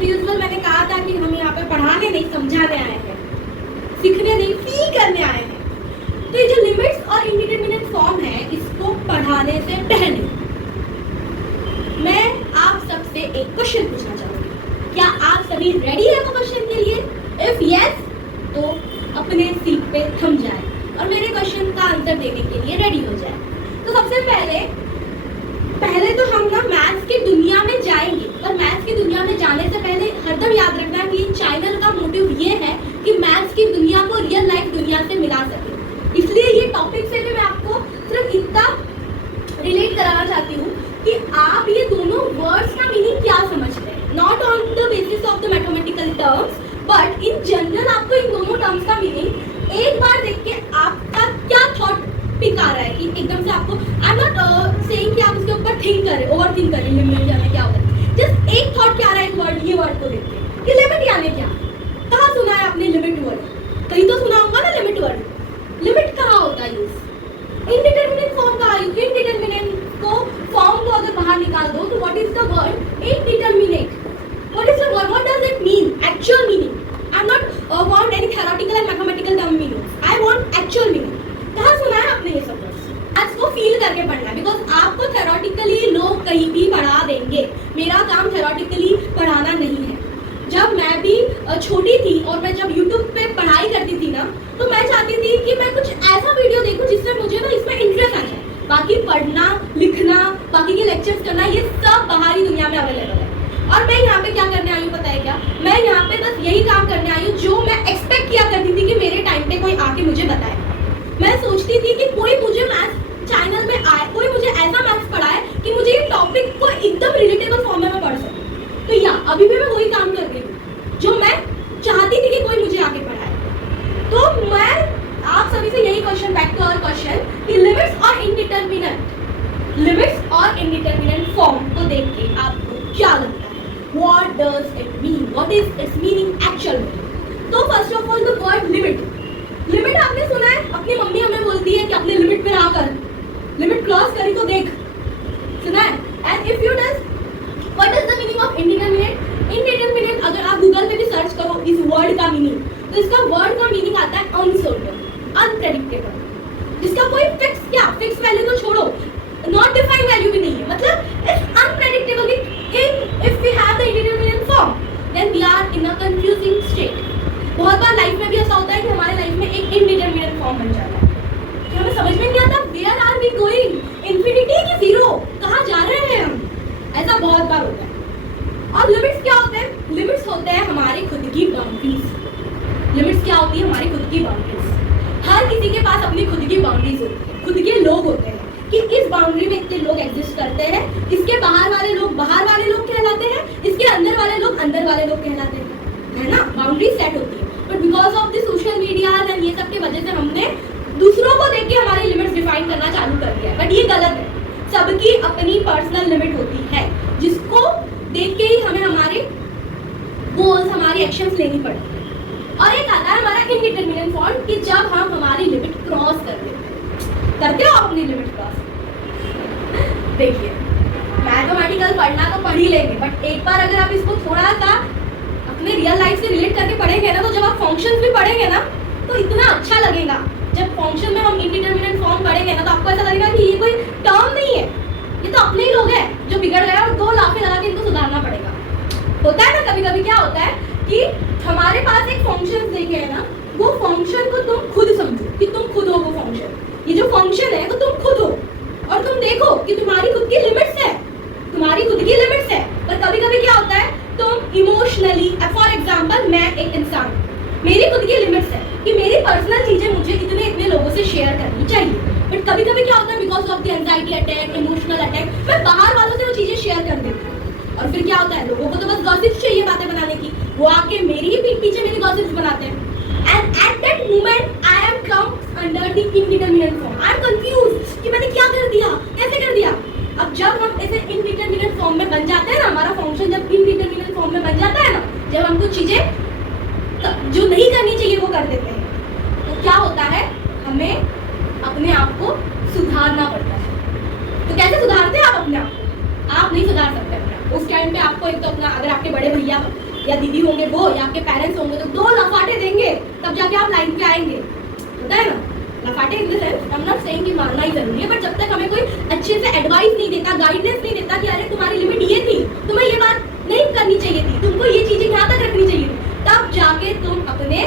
As usual मैंने कहा था कि हम यहाँ पे पढ़ाने नहीं समझाने आए हैं, सीखने नहीं फील करने आए हैं। तो ये जो लिमिट्स और इंडिटरमिनेट फॉर्म है, इसको पढ़ाने से पहले मैं आप सबसे एक क्वेश्चन पूछना चाहूंगी। क्या आप सभी रेडी है वो क्वेश्चन के लिए? इफ यस तो अपने सीट पे थम जाए और मेरे क्वेश्चन का आंसर देने के लिए रेडी हो जाए। तो सबसे पहले तो हम ना मैथ्स की दुनिया में जाएंगे, और मैथ्स की दुनिया में जाने से पहले हरदम याद रखना कि चैनल का मोटिव ये है कि मैथ्स की दुनिया को रियल लाइफ दुनिया से मिला सके। इसलिए ये टॉपिक से भी मैं आपको सिर्फ इतना रिलेट कराना चाहती हूँ कि आप ये दोनों वर्ड्स का मीनिंग क्या समझते हैं, not on the basis of the mathematical terms but in general. आपको इन दोनों टर्म्स का मीनिंग एक बार देख के आपका क्या थॉट पिक आ रहा है कि एकदम से आपको, आई एम नॉट सेइंग कि आप उसके ऊपर थिंक करें, ओवर थिंक करें लिमिट यानी क्या होता है। जस्ट एक थॉट क्या आ रहा है, एक वर्ड, ये वर्ड को देख के कि लिमिट यानी क्या। कहाँ सुना है आपने लिमिट वर्ड? कहीं तो सुना होगा ना लिमिट वर्ड। लिमिट कहाँ होता है यूज? इंडिटरमिनेट फॉर्म का आयु, इंडिटरमिनेट को फॉर्म को अगर बाहर निकाल दो तो what is the word indeterminate? What is the word? What does it mean? Actual meaning. I am not want any theoretical and mathematical term meaning, I want actual meaning. कहाँ सुना है आपने ये सब वर्ड्स? आज को फील करके पढ़ना है, बिकॉज आपको थ्योरेटिकली लोग कहीं भी पढ़ा देंगे। मेरा काम थ्योरेटिकली पढ़ाना नहीं है। जब मैं भी छोटी थी और मैं जब YouTube पे पढ़ाई करती थी ना, तो मैं चाहती थी कि मैं कुछ ऐसा वीडियो देखूं जिससे मुझे ना इसमें इंटरेस्ट आ जाए। बाकी पढ़ना, लिखना, बाकी के लेक्चर्स करना, ये सब बाहरी दुनिया में अवेलेबल है। और मैं यहाँ पे क्या करने आई हूँ पता है क्या? मैं यहाँ पे बस यही काम करने आई हूँ जो मैं एक्सपेक्ट किया करती थी कि मेरे टाइम पे कोई आके मुझे बताए। मैं सोचती थी कि कोई मुझे मैथ्स चैनल में आए, कोई मुझे ऐसा मैथ्स पढ़ाए कि मुझे ये टॉपिक को एकदम रिलेटेबल फॉर्म में पढ़ सकूं। तो या अभी भी मैं वही काम कर रही हूँ जो मैं चाहती थी कि कोई मुझे आके पढ़ाए। तो मैं आप सभी से यही question, back to our question, कि लिमिट्स और इंडिटरमिनेट फॉर्म को देख के आपको क्या लगता है? What does it mean? What is its meaning actual? तो first of all the word limit. Limit आपने सुना है? अपनी मम्मी हमें बोलती है कि अपने लिमिट पे रहा कर, लिमिट क्रॉस करी तो देख, सुना है? And if you does, what is the meaning of indeterminate? Indeterminate अगर आप गूगल पे भी सर्च करो इस वर्ड का मीनिंग, तो इसका वर्ड का मीनिंग आता है अनसर्टेन, अनप्रेडिक्टेबल, जिसका कोई फिक्स वैल्यू तो छोड़ो, नॉट डिफाइंड वैल्यू भी नहीं है। मतलब it's unpredictable. If we have the indeterminate form then we are in a confusing state. बहुत बार लाइफ में भी ऐसा होता है कि हमारे लाइफ में एक इंडिटरमिनेट फॉर्म बन जाता है कि हमें समझ में नहीं आता where are we going, infinity की जीरो, कहाँ जा रहे हैं हम। ऐसा बहुत बार होता है। और लिमिट्स क्या होते हैं? लिमिट्स होते हैं हमारे खुद की बाउंड्रीज। लिमिट्स क्या होती है? हमारी खुद की बाउंड्रीज। हर किसी के पास अपनी खुद की बाउंड्रीज होती है, खुद के लोग होते हैं कि इस बाउंड्री में इतने लोग एग्जिस्ट करते हैं, इसके बाहर वाले लोग बाहर वाले लोग कहलाते हैं, इसके अंदर वाले लोग अंदर वाले लोग कहलाते हैं, है ना? बाउंड्री सेट होती है। But because of the social media and ये सब की वजह से हमने दूसरों को देख के हमारी लिमिट्स डिफाइन करना चालू कर दिया है। बट ये गलत है। सबकी अपनी पर्सनल लिमिट होती है, जिसको देख के ही हमें हमारे गोल्स, हमारी एक्शंस लेनी पड़ती है। और एक आता है हमारा इंडिटरमिनेट फॉर्म कि जब हम हमारी लिमिट क्रॉस कर देते हैं। करते हो अपनी लिमिट क्रॉस? देखिए, मैथमेटिकल पढ़ना तो पढ़ ही लेंगे, बट एक बार अगर आप इसको थोड़ा सा अपने रियल लाइफ से रिलेट करके पढ़ेंगे ना, तो जब आप फंक्शंस भी पढ़ेंगे ना, तो इतना अच्छा लगेगा। जब फंक्शन में हम इंडिटरमिनेट फॉर्म पढ़ेंगे ना, तो आपको ऐसा लगेगा कि ये कोई टर्म नहीं है, ये तो अपने ही लोग हैं जो बिगड़ गए और दो लाफे लगा के इनको सुधारना पड़ेगा। होता है ना, कभी कभी क्या होता है कि हमारे पास एक फंक्शन देखे है ना, वो फंक्शन को तुम खुद समझो कि तुम खुद हो वो फंक्शन। ये जो फंक्शन है वो तुम खुद हो, और तुम देखो कि तुम्हारी खुद की लिमिट्स है, तुम्हारी खुद की लिमिट्स है। पर कभी कभी क्या होता है, तुम इमोशनली, फॉर एग्जाम्पल मैं एक इंसान, मेरी खुद की लिमिट्स है कि मेरी पर्सनल चीजें मुझे इतने लोगों से शेयर करनी चाहिए। बट कभी कभी क्या होता है, because of the anxiety attack, emotional attack, मैं बाहर वालों से वो चीजें शेयर कर देती हूँ। और फिर क्या होता है, लोगों को तो बस गॉसिप्स चाहिए बातें बनाने की, वो आके मेरी ही पीठ पीछे मेरी गॉसिप्स बनाते हैं। And at that moment I am come under the indeterminate form. I am confuse कि मैंने क्या कर दिया, कैसे कर दिया। अब जब हम ऐसे इंडिटरमिनेट फॉर्म में बन जाते हैं ना, हमारा फंक्शन जब इंडिटरमिनेट फॉर्म में बन जाता है ना, जब हम कुछ चीजें जो नहीं करनी चाहिए वो कर देते हैं, तो क्या होता है, हमें अपने आप को सुधारना पड़ता है। तो कैसे सुधारते हैं आप अपने आप को? आप नहीं सुधार सकते अपने आप। उस टाइम पे आपको एक तो अपना, अगर आपके बड़े भैया या दीदी होंगे वो या आपके पेरेंट्स होंगे तो 2 लफाटे देंगे तब जाके आप लाइन पे आएंगे, होता है ना। लफाटे in the sense, I am not saying कि मारना ही जरूरी है, बट जब तक हमें कोई अच्छे से एडवाइस नहीं देता, गाइडेंस नहीं देता कि अरे तुम्हारी लिमिट ये थी, तुम्हें ये बात नहीं करनी चाहिए थी, तुमको ये चीजें यहाँ तक रखनी चाहिए थी, तब जाके तुम अपने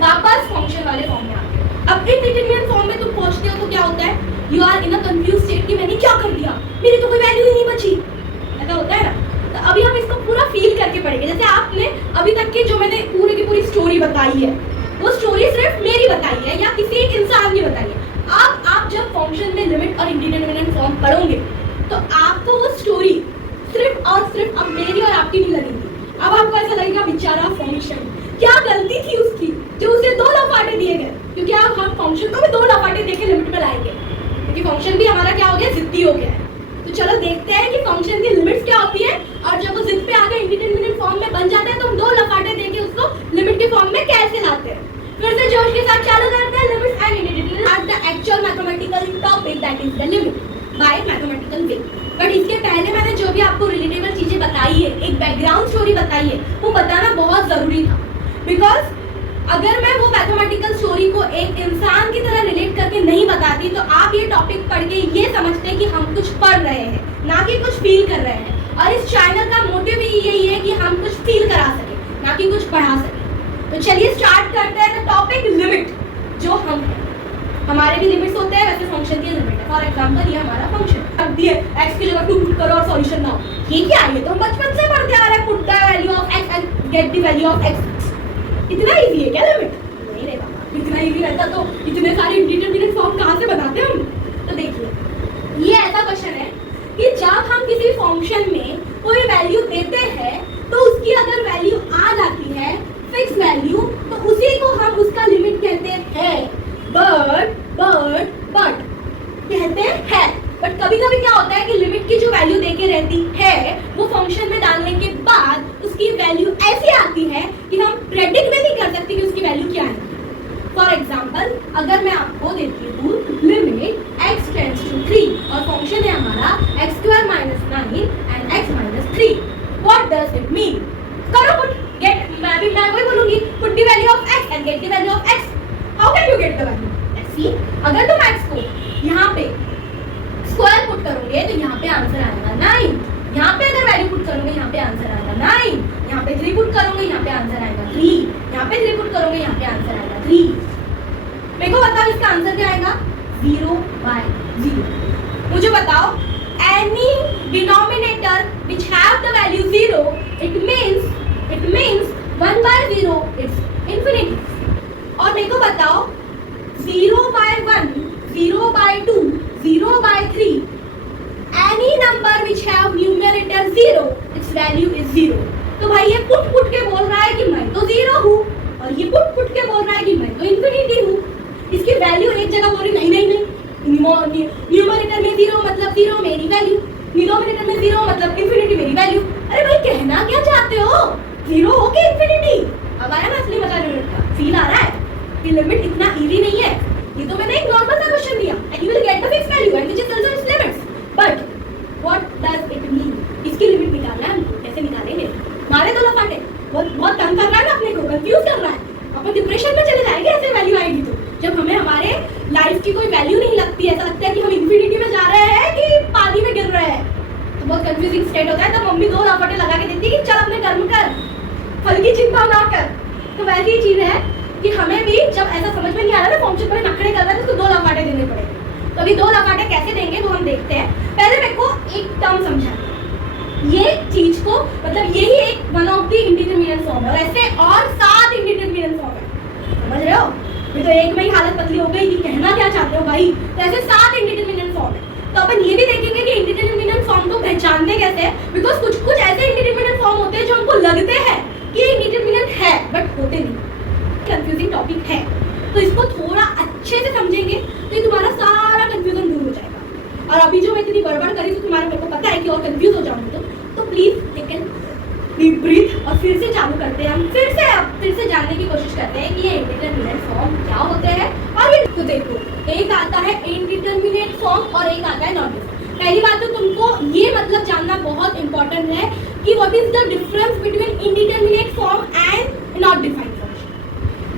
वापस फंक्शन वाले फॉर्म में आते हो। अब इंडिटरमिनेट फॉर्म में तुम पहुंचते हो तो क्या होता है, you are in a confuse state कि मैंने क्या कर दिया, मेरी तो कोई वैल्यू ही नहीं बची, ऐसा होता है ना। तो अभी हम इसको पूरा फील करके पढ़ेंगे। जैसे आपने अभी तक की जो मैंने पूरी की पूरी स्टोरी बताई है, वो स्टोरी सिर्फ मेरी बताई है या किसी एक इंसान की बताई है। आप जब फंक्शन में लिमिट और इंडिटरमिनेट फॉर्म पढ़ोगे तो आपको वो स्टोरी सिर्फ और सिर्फ अब मेरी और आपकी नहीं लगेगी। अब आपको ऐसा लगेगा बेचारा फंक्शन, क्या गलती थी उसकी जो उसे 2 लफाटे दिए गए, क्योंकि अब हम फंक्शन को भी 2 लफाटे देके लिमिट में लाएंगे, क्योंकि फंक्शन भी हमारा क्या हो गया, जिद्दी हो गया है। तो चलो देखते हैं कि फंक्शन की लिमिट्स क्या होती है, और जब वो जिद पे आकर इंडिटरमिनेट फॉर्म में बन जाता है तो हम 2 लफाटे देके उसको लिमिट के फॉर्म में कैसे लाते हैं। फिर से जोश के साथ चालू करते हैं limits and indeterminate at the actual mathematical topic that is the limit by mathematical way. But इसके पहले मैंने जो भी आपको रिलेटेबल चीजें बताई है, एक बैकग्राउंड स्टोरी बताई है, वो बताना बहुत जरूरी था। बिकॉज अगर मैं वो मैथमेटिकल स्टोरी को एक इंसान की तरह रिलेट करके नहीं बताती तो आप ये टॉपिक पढ़ के ये समझते कि हम कुछ पढ़ रहे हैं, ना कि कुछ फील कर रहे हैं। और इस चैनल का मोटिव ही यही है कि हम कुछ फील करा सके, ना कि कुछ पढ़ा सके। तो चलिए स्टार्ट करते हैं द टॉपिक लिमिट। जो हम हैं, हमारे भी लिमिट्स होते हैं, वैसे फंक्शन की लिमिट है। फॉर एग्जांपल ये हमारा फंक्शन अब दिए x की जगह 2 पुट करो और सॉल्यूशन ना हो, ये क्या है, ये तो हम बचपन से पढ़ते आ रहे हैं, put the value of x and get the value of x। इतना इजी है क्या लिमिट? नहीं रे बाबा, इतना इजी रहता तो इतने सारे इंडिटरमिनेट फॉर्म कहाँ से बनाते हम। तो देखिए, ये ऐसा क्वेश्चन है कि जब हम किसी फंक्शन में कोई वैल्यू देते हैं तो उसकी अगर वैल्यू आ जाती है फिक्स वैल्यू, तो उसी को हम उसका लिमिट कहते हैं। बट कहते हैं, बट कभी कभी क्या होता है कि लिमिट की जो वैल्यू देके रहती है वो फंक्शन में डालने के बाद उसकी वैल्यू ऐसी आती है कि हम प्रेडिक्ट भी नहीं कर सकते कि उसकी वैल्यू क्या है। फॉर एग्जाम्पल, अगर मैं आपको देती हूँ लिमिट x टेंड्स टू 3 और फंक्शन है हमारा x² - 9 and x - 3, what does it mean? करो पुट, गेट, मैं वही बोलूंगी, put the value of x and get the value of x। How can you get the value? See, अगर तुम x को यहाँ पे स्क्वायर पुट करोगे तो यहाँ पे आंसर आएगा 9, यहाँ पे अगर वैल्यू पुट करोगे यहाँ पे आंसर आएगा 9, यहाँ पे 3 पुट करोगे यहाँ पे आंसर आएगा 3, यहाँ पे 3 पुट करोगे यहाँ पे आंसर आएगा 3। मेरे को बताओ इसका आंसर क्या आएगा? 0/0। मुझे बताओ, any denominator which have the value 0, it means 1/0 it's infinity। और मेरे को बताओ 0/1, 0/2, 0/3, any number which have numerator 0, its value is 0। तो भाई ये पुट के बोल रहा है कि मैं तो 0 हूँ, और ये पुट के बोल रहा है कि मैं तो इंफिनिटी हूँ। इसकी वैल्यू एक जगह बोल रही नहीं, न्यूमरेटर में 0 मतलब 0 मेरी वैल्यू, डिनोमिनेटर में 0 मतलब इंफिनिटी मेरी वैल्यू। अरे भाई कहना क्या चाहते हो, 0 हो के इंफिनिटी? अब आया ना असली मजा लिमिट का, फील आ रहा है कि लिमिट इतना इजी नहीं है। ये तो मैंने एक नॉर्मल सा क्वेश्चन दिया and you will get the fix value and which is also it's limits, but what does it mean? इसकी लिमिट निकालना है, कैसे निकालेंगे? मारे तो लफाटे, बहुत तंग कर रहा है ना, अपने को कंफ्यूज कर रहा है, अपन डिप्रेशन में चले जाएंगे ऐसे वैल्यू आएगी तो। जब हमें हमारे लाइफ की कोई वैल्यू नहीं लगती, ऐसा लगता है कि हम इंफिनिटी में जा रहे हैं कि पानी में गिर रहे हैं, तो बहुत कंफ्यूजिंग स्टेट होता है। तब मम्मी 2 लफाटे लगा के देती है कि चल अपने कर्म कर, फल की चिंता ना कर। तो वैसी ही चीज है कि हमें भी जब ऐसा समझ में नहीं आ रहा ना, फंक्शन पर नखरे कर रहा है, तो उसको 2 लफाटे देने पड़ेंगे। तो अभी 2 लफाटे कैसे देंगे वो हम देखते हैं। पहले मेरे को एक टर्म समझा, ये चीज को मतलब यही एक one of the indeterminate form है, और ऐसे और 7 इंडिटरमिनेट फॉर्म है, समझ रहे हो? फिर तो एक में ही हालत पतली हो गई कि कहना क्या चाहते हो भाई। तो ऐसे 7 इंडिटरमिनेट फॉर्म है। तो अपन ये भी देखेंगे कि इंडिटरमिनेट फॉर्म को पहचानते कैसे, बिकॉज कुछ ऐसे इंडिटरमिनेट फॉर्म होते हैं जो हमको लगते हैं कि इंडिटरमिनेट है बट होते नहीं। कंफ्यूजिंग टॉपिक है, तो इसको थोड़ा अच्छे से समझेंगे तो ये तुम्हारा सारा कंफ्यूजन दूर हो जाएगा। और अभी जो मैं इतनी बड़बड़ करी तो तुम्हारे मेरे को पता है कि और कंफ्यूज हो जाऊंगी, तो please take an deep breath और फिर से चालू करते हैं। हम फिर से जानने की कोशिश करते हैं कि ये इंडिटरमिनेट फॉर्म क्या होते हैं। और ये तो देखो, एक आता है इंडिटरमिनेट फॉर्म और एक आता है नॉन डिफाइंड। पहली बात तो तुमको ये मतलब जानना बहुत इंपॉर्टेंट है कि what is the difference between indeterminate form and not defined function.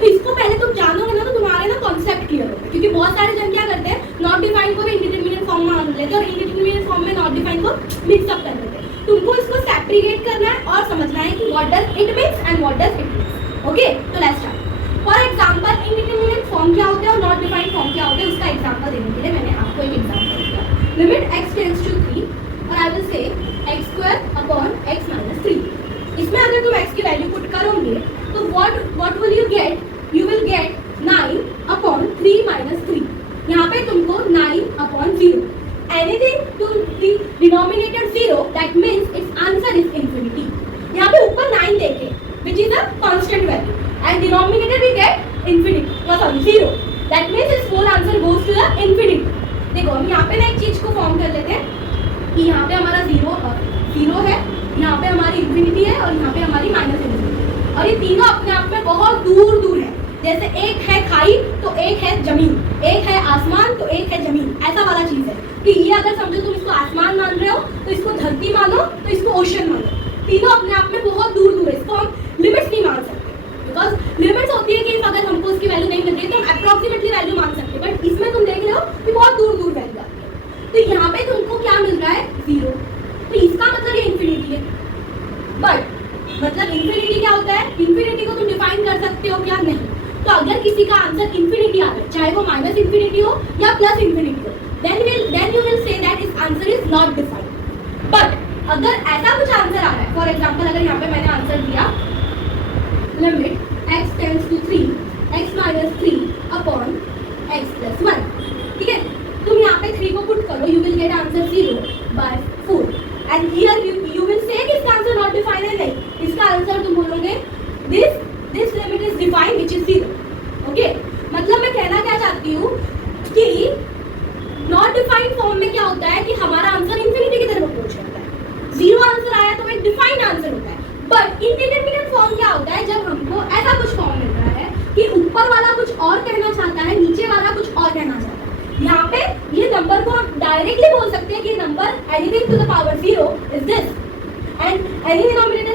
तो इसको पहले तुम जानोगे ना तो तुम्हारे ना कॉन्सेप्ट क्लियर होगा, क्योंकि बहुत सारे जन क्या करते हैं नॉट डिफाइंड को भी इंडिटरमिनेट फॉर्म में मान लेते हैं और इंडिटरमिनेट फॉर्म में नॉट डिफाइंड को मिक्स अप कर देते हैं। तुमको इसको सेपरेट करना है और समझना है कि what does it means and what does it means. Okay, तो let's start. For example indeterminate form क्या होता है और नॉट डिफाइंड फॉर्म क्या होता है, उसका एग्जांपल देने के लिए मैंने आपको एक एग्जांपल दिया। लिमिट x टेंड्स टू 3 और आई विल से x² अपॉन x - 3। इसमें अगर तुम x की वैल्यू पुट करोगे तो what will you get, you will get 9 upon 3 - 3। यहाँ पे तुमको 9 upon 0, anything to the denominator 0 that means it's answer is infinity. यहाँ पे ऊपर 9 देखे which is a constant value and denominator we get infinity, sorry 0, that means its whole answer goes to the infinity। देखो हम यहाँ पे ना एक चीज को फॉर्म कर लेते हैं कि यहाँ पे हमारा 0 है, यहाँ पे हमारी इंफिनिटी है और यहाँ पे हमारी माइनस इंफिनिटी, और ये तीनों अपने आप में बहुत दूर दूर है। जैसे एक है खाई तो एक है जमीन, एक है आसमान तो एक है जमीन, ऐसा वाला चीज है कि ये अगर समझो तुम इसको आसमान मान रहे हो तो इसको धरती मानो तो इसको ओशन मानो, तीनों अपने आप में बहुत दूर दूर है। इसको हम लिमिट्स नहीं मान सकते, बिकॉज लिमिट्स होती है कि अगर हमको उसकी वैल्यू नहीं मिल रही तो हम अप्रॉक्सीमेटली वैल्यू मान सकते हैं, बट इसमें तुम देख रहे हो कि बहुत दूर दूर वैल्यू आती है। तो यहाँ पे तुमको क्या मिल रहा है 0, तो इसका मतलब ये इंफिनिटी है। बट मतलब इंफिनिटी क्या होता है, इंफिनिटी को तुम डिफाइन कर सकते हो क्या, नहीं। तो अगर किसी का आंसर इंफिनिटी आ रहा है, चाहे वो माइनस इंफिनिटी हो या प्लस इंफिनिटी हो, then you will say that is answer is not defined. But अगर ऐसा कुछ आंसर आ रहा है, फॉर एग्जांपल अगर यहाँ पे मैंने आंसर दिया limit x tends to 3 x - 3 upon x + 1, ठीक है, तुम यहाँ पे 3 को पुट करो, you will get answer 0/4 and here you will से कि इसका आंसर नॉट डिफाइंड है, नहीं, इसका आंसर तुम बोलोगे this limit is defined which is 0। Okay, मतलब मैं कहना क्या चाहती हूँ कि नॉट डिफाइंड फॉर्म में क्या होता है कि हमारा आंसर इंफिनिटी की तरफ अप्रोच करता है। 0 आंसर आया तो एक डिफाइंड आंसर होता है। बट इंडिटरमिनेट फॉर्म क्या होता है, जब हमको ऐसा कुछ फॉर्म मिल रहा है कि ऊपर वाला कुछ और कहना चाहता है, नीचे वाला कुछ और कहना चाहता है। यहाँ पे ये नंबर को हम डायरेक्टली बोल सकते हैं कि number anything to the power 0 is this and any numerator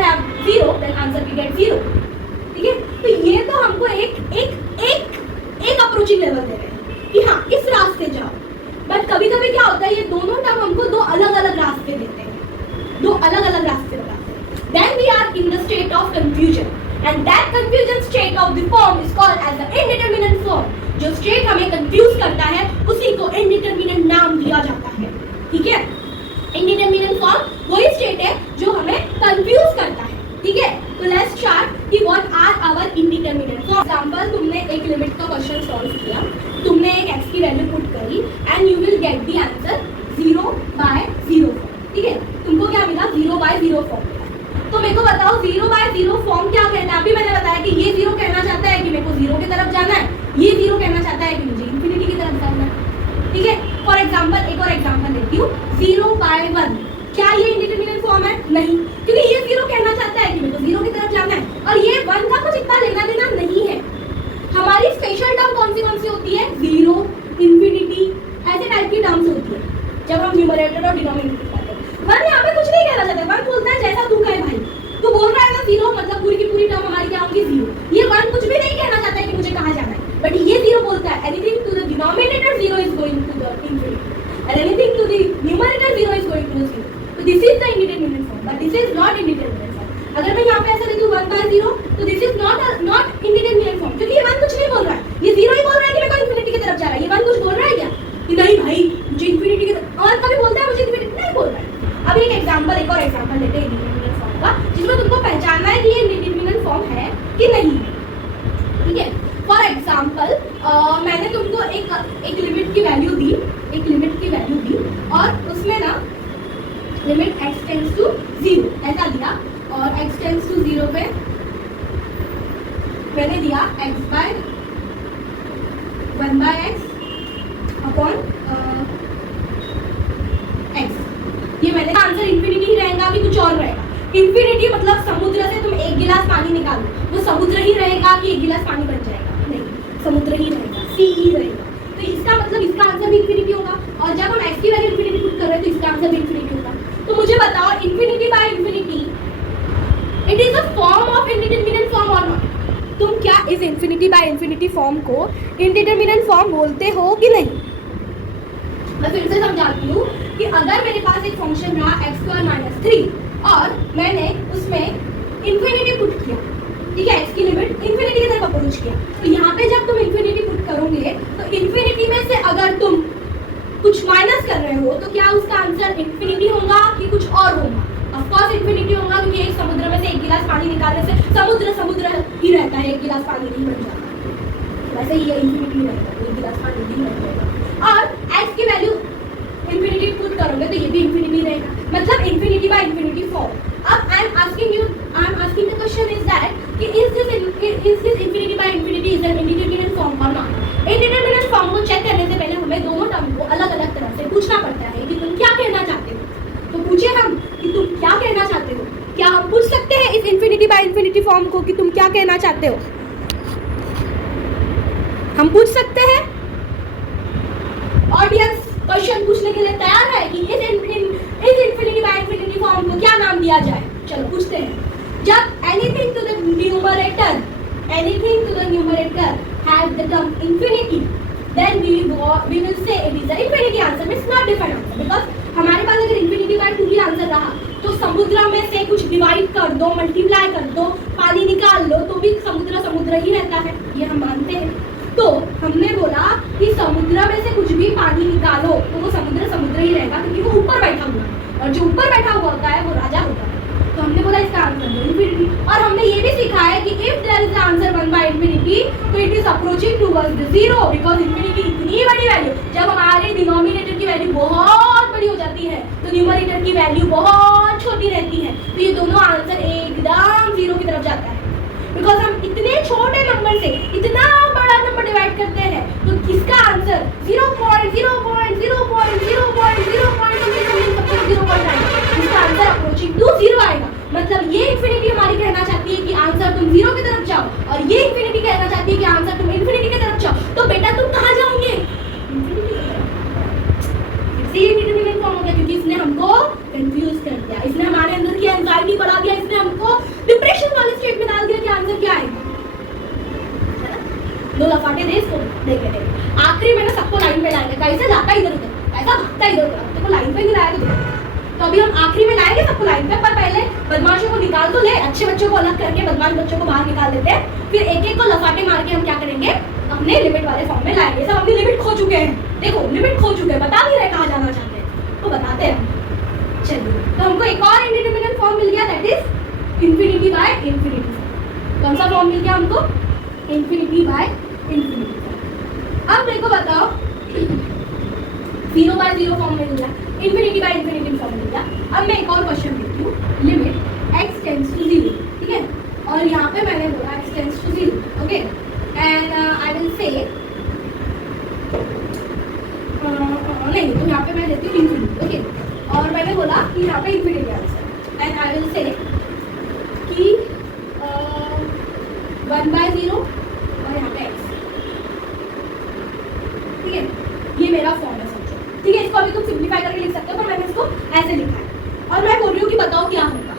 have 0 then answer we get 0। ठीक है, तो ये तो हमको एक अप्रोचिंग लेवल दे रहे हैं कि हाँ इस रास्ते जाओ। बट कभी कभी क्या होता है, ये दोनों टर्म हमको दो अलग अलग रास्ते देते हैं, दो अलग अलग रास्ते बताते हैं। Then we are in the state of confusion and that confusion state of the form is called as the indeterminate form. जो स्टेट हमें कंफ्यूज करता है उसी को इंडिटरमिनेट नाम दिया जाता है। ठीक है, इंडिटरमिनेट फॉर्म वही स्टेट है जो हमें कंफ्यूज करता है। ठीक है, तो लेट्स स्टार्ट कि what are our indeterminate form. Example, तुमने एक लिमिट का क्वेश्चन सॉल्व किया, तुमने एक x की वैल्यू पुट करी and you will get the answer 0/0 form. ठीक है, तुमको क्या मिला 0/0 फॉर्म। तो मेरे को बताओ 0/0 फॉर्म क्या कहता है। अभी मैंने बताया कि ये 0 कहना चाहता है कि मेरे को 0 की तरफ जाना है, ये 0 कहना चाहता है कि मुझे इंफिनिटी की तरफ जाना है। ठीक है, फॉर एग्जांपल एक और एग्जांपल देती हूँ, 0/1। क्या ये इंडिटरमिनेट फॉर्म है? नहीं, क्योंकि ये 0 कहना चाहता है कि मेरे को 0 की तरफ जाना है और ये 1 का कुछ इतना लेना देना नहीं है। हमारी स्पेशल टर्म कौन सी होती है? 0, इंफिनिटी, ऐसे टाइप की टर्म्स होती है जब हम न्यूमरेटर और डिनोमिनेटर करते हैं। 1 यहाँ पे कुछ नहीं कहना चाहता, 1 बोलता है जैसा तू कहे भाई, तू बोल रहा है ना 0, मतलब पूरी की पूरी टर्म हमारी क्या होगी 0। ये 1 कुछ भी नहीं कहना चाहता है कि मुझे कहाँ जाना है, बट ये 0 बोलता है anything to the denominator 0 is going to the infinity and anything to the numerator 0 is going to the 0. So this is the indeterminate form, but this is not indeterminate form. अगर मैं यहाँ पे ऐसा लिखूँ 1/0 तो this is not indeterminate form, क्योंकि ये 1 कुछ नहीं बोल रहा है, ये 0 ही बोल रहा है कि मेरे को इंफिनिटी की तरफ जा रहा है। ये 1 कुछ बोल रहा है क्या कि नहीं भाई मुझे इंफिनिटी की तरफ, और कभी बोलता है मुझे इंफिनिटी, नहीं बोल रहा है। अब एक और एग्जांपल लेते हैं इंडिटरमिनेट फॉर्म का, जिसमें तुमको पहचानना है कि ये इंडिटरमिनेट फॉर्म है कि नहीं है। ठीक है, फॉर एग्जाम्पल मैंने तुमको एक लिमिट की वैल्यू दी, और उसमें ना लिमिट x टेंड्स टू 0 ऐसा दिया, और x टेंड्स टू 0 पे मैंने दिया x/1/x अपॉन x। ये मैंने आंसर इंफिनिटी ही रहेगा कि कुछ और रहेगा? इंफिनिटी मतलब समुद्र से तुम एक गिलास पानी निकालो, वो समुद्र ही रहेगा कि एक गिलास पानी बन जाएगा? नहीं, समुद्र ही रहेगा, सी ही रहेगा। तो इसका मतलब इसका आंसर भी इंफिनिटी होगा, और जब हम x की वैल्यू इंफिनिटी पुट कर रहे हैं तो इसका आंसर भी इंफिनिटी होगा। तो मुझे बताओ infinity by infinity it is a form of indeterminate form और नॉट? तुम क्या इस इंफिनिटी बाय इंफिनिटी फॉर्म को इंडिटरमिनेंट फॉर्म बोलते हो कि नहीं? मैं फिर से समझाती हूँ कि अगर मेरे पास एक फंक्शन रहा x² - 3 और मैंने उसमें इंफिनिटी पुट किया, ठीक है, x की लिमिट इंफिनिटी की तरफ अप्रोच किया, तो यहाँ पे जब तुम इंफिनिटी पुट करोगे तो इंफिनिटी में से अगर तुम कुछ माइनस कर रहे हो तो क्या उसका आंसर इंफिनिटी होगा कि कुछ और होगा? ऑफ कोर्स इंफिनिटी होगा, क्योंकि एक समुद्र में से एक गिलास पानी निकालने से समुद्र ही रहता है, एक गिलास पानी नहीं बन जाता। वैसे ही ये इंफिनिटी रहता है, एक गिलास पानी नहीं बन जाएगा। और x की वैल्यू इंफिनिटी पुट करोगे तो ये भी इंफिनिटी रहेगा, मतलब इंफिनिटी बाय इंफिनिटी फॉर्म। अब I am asking the question is that कि is this infinity by infinity is an indeterminate form और नॉट? इंडिटरमिनेंट फॉर्म को चेक करने से पहले हमें दोनों टर्म को अलग अलग तरह से पूछना पड़ता है कि तुम क्या कहना चाहते हो। तो पूछे हम कि तुम क्या कहना चाहते हो? क्या हम पूछ सकते हैं इस इंफिनिटी बाय इंफिनिटी फॉर्म को कि तुम क्या कहना चाहते हो? हम पूछ सकते हैं? ऑडियंस क्वेश्चन पूछने के लिए तैयार है कि इस इंफिनिटी बाय इंफिनिटी फॉर्म को क्या नाम दिया जाए? चलो पूछते हैं। जब anything to the numerator has the term infinity, then we will say it is the infinity answer. It's not different answer because हमारे पास अगर infinity by 2 ही आंसर रहा तो समुद्र में से कुछ डिवाइड कर दो, मल्टीप्लाई कर दो, पानी निकाल लो तो भी समुद्र ही रहता है, ये हम मानते हैं। तो हमने बोला कि समुद्र में से कुछ भी पानी निकालो तो वो समुद्र ही रहेगा, क्योंकि वो ऊपर बैठा हुआ है और जो ऊपर बैठा हुआ होता है वो राजा होता है। तो हमने बोला इसका आंसर इंफिनिटी। और हमने ये भी सीखा है कि if there is answer 1 by infinity तो it is approaching towards the zero, because infinity इतनी बड़ी वैल्यू, जब हमारे डिनोमिनेटर की वैल्यू बहुत बड़ी हो जाती है तो न्यूमरेटर की वैल्यू बहुत छोटी रहती है। तो ये दोनों आंसर एकदम जीरो की तरफ जाता है, बिकॉज़ हम इतने छोटे नंबर से इतना बड़ा नंबर डिवाइड करते हैं तो किसका आंसर 0.0.0.0.0.0.9 इसका आंसर अप्रोचिंग टू जीरो आएगा। मतलब ये इंफिनिटी हमारी कहना चाहती है कि आंसर तुम जीरो की तरफ जाओ और ये इंफिनिटी कहना चाहती है कि आंसर तुम इंफिनिटी की तरफ जाओ। तो बेटा तुम कहाँ जाओगे? इंडिटरमिनेंट फॉर्म हो गया, क्योंकि इसने हमको कंफ्यूज कर दिया, इसने हमारे अंदर की एंजाइटी बढ़ा दिया, इसने हमको डिप्रेशन वाले स्टेट में डाल दिया कि आंसर क्या आएगा। दो लफाटे दे इसको, देखे आखिरी में ना सबको लाइन पे लाएंगे, कैसे जाता इधर उधर, कैसा भागता इधर उधर, देखो लाइन पे नहीं लाया तो अभी हम आखिरी में लाएंगे सबको लाइन पे, पर पहले बदमाशों को निकाल तो ले, अच्छे बच्चों को अलग करके बदमाश बच्चों को बाहर निकाल देते हैं, फिर एक एक को लफाटे मार के हम क्या करेंगे, अपने लिमिट वाले फॉर्म में लाएंगे। सब अपनी लिमिट खो चुके हैं, देखो लिमिट खो चुके हैं, बता नहीं रहे कहाँ जाना चाहते हैं, तो बताते हैं। चलिए, तो हमको एक और इंडिटरमिनेंट फॉर्म मिल गया, that is infinity by infinity. कौन सा फॉर्म मिल गया हमको? Infinity by infinity. अब मेरे को बताओ 0 बाय 0 फॉर्म में मिल गया, इंफिनिटी बाय इंफिनिटी फॉर्म मिल गया। अब मैं एक और क्वेश्चन लिखती हूँ, लिमिट x टेंड्स टू 0, ठीक है, और यहाँ पे मैंने बोला x tends to 0, okay, and I will say नहीं, तो यहाँ पे मैं देती हूँ इंफिनिटी, ओके, और मैंने बोला कि यहाँ पे infinity answer, and I will से कि 1 बाय 0 और यहाँ पे x, ठीक है, ये मेरा फॉर्म है, समझो, ठीक है। इसको अभी तुम सिंप्लीफाई करके लिख सकते हो, पर मैंने इसको ऐसे लिखा है और मैं बोल रही हूँ कि बताओ क्या होगा।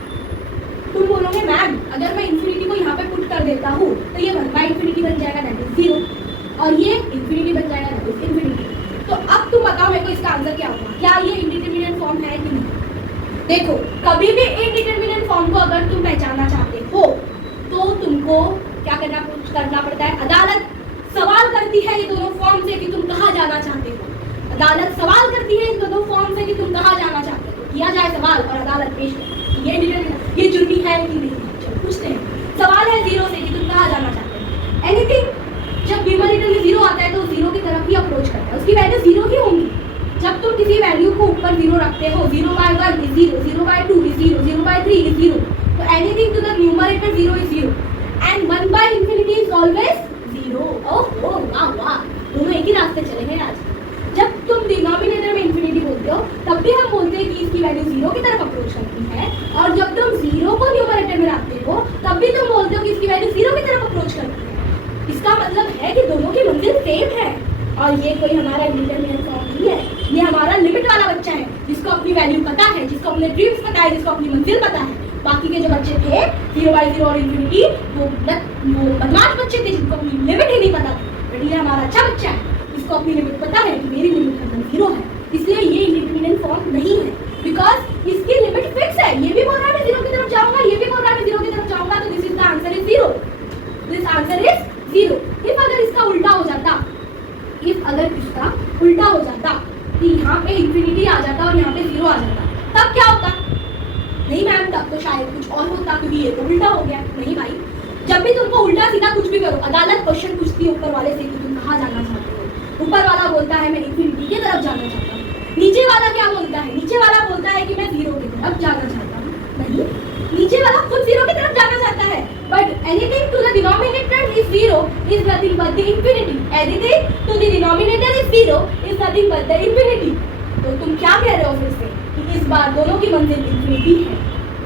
तुम बोलोगे मैम अगर मैं इंफिनिटी को यहाँ पे पुट कर देता हूँ तो ये 1 बाय इंफिनिटी बन जाएगा, दैट इज 0, और ये इंफिनिटी बन जाएगा, दैट इज इंफिनिटी। तो अब तुम बताओ मेरे को इसका आंसर क्या होगा, क्या ये इंडिटरमिनेंट फॉर्म है कि नहीं? देखो, कभी भी इंडिटरमिनेंट फॉर्म को अगर तुम पहचानना चाहते हो तो तुमको क्या करना पड़ता है, अदालत सवाल करती है ये दोनों फॉर्म से कि तुम कहाँ जाना चाहते हो, अदालत सवाल करती है इन दोनों फॉर्म से कि तुम कहाँ जाना चाहते हो, किया जाए सवाल और अदालत पेश करे ये जुर्मी है कि नहीं। चलो पूछते हैं, सवाल है 0 से कि तुम कहाँ जाना चाहते हो। एनीथिंग जब न्यूमरेटर में 0 आता है तो 0 की तरफ ही अप्रोच करता है, उसकी वैल्यू 0 ही होंगी। जब तुम किसी वैल्यू को ऊपर 0 रखते हो, 0 by 1 is 0, 0 by 2 is 0, 0 by 3 is 0, तो anything to the numerator 0 is 0 and 1 by infinity is always 0। Oh वाह वाह, दोनों एक ही रास्ते चलेंगे आज। जब तुम डिनोमिनेटर में इंफिनिटी बोलते हो तब भी हम बोलते हैं कि इसकी वैल्यू 0 की तरफ अप्रोच करती है, और जब तुम 0 को न्यूमरेटर में रखते हो तब भी तुम बोलते हो कि इसकी वैल्यू 0 की तरफ अप्रोच करती है। इसका मतलब है कि दोनों की मंजिल सेम है, और ये कोई हमारा इंडिटरमिनेंट फॉर्म नहीं है, ये हमारा लिमिट वाला बच्चा है। जिसको अपनी वैल्यू पता है, जिसको अपने ड्रीम्स पता है, जिसको अपनी मंजिल पता है। बाकी के जो बच्चे थे 0/0 और इन्फिनिटी, वो बदमाश बच्चे थे जिनको अपनी लिमिट ही नहीं पता थी। बट ये हमारा अच्छा बच्चा है, जिसको अपनी लिमिट पता है कि मेरी लिमिट 0 है, इसलिए ये इंडिपेंडेंट फॉर्म नहीं है, बिकॉज इसकी लिमिट फिक्स है। ये भी बोल रहा है मैं 0 की तरफ जाऊंगा, ये भी बोल रहा है मैं 0 की तरफ जाऊंगा, तो this is the answer is 0। This answer is 0। If अगर इसका उल्टा हो जाता, इफ अगर इसका उल्टा हो जाता कि यहाँ पे इंफिनिटी आ जाता और यहाँ पे 0 आ जाता, तब क्या होता? नहीं मैम, तब तो शायद कुछ और होता, क्योंकि ये तो उल्टा हो गया। नहीं भाई, जब भी तुमको उल्टा सीधा कुछ भी करो, अदालत क्वेश्चन पूछती है ऊपर वाले से कि तुम कहाँ जाना चाहते हो। ऊपर वाला बोलता है मैं इंफिनिटी की तरफ जाना चाहता हूँ। नीचे वाला क्या बोलता है? नीचे वाला बोलता है कि मैं 0 की तरफ जाना चाहता हूँ। नहीं, नीचे वाला खुद 0 की तरफ जाना चाहता है, but anything to the denominator is 0 is nothing but the infinity. Anything to the denominator is 0 is nothing but the infinity. तो तुम क्या कह रहे हो फिर से कि इस बार दोनों की मंजिल इंफिनिटी है,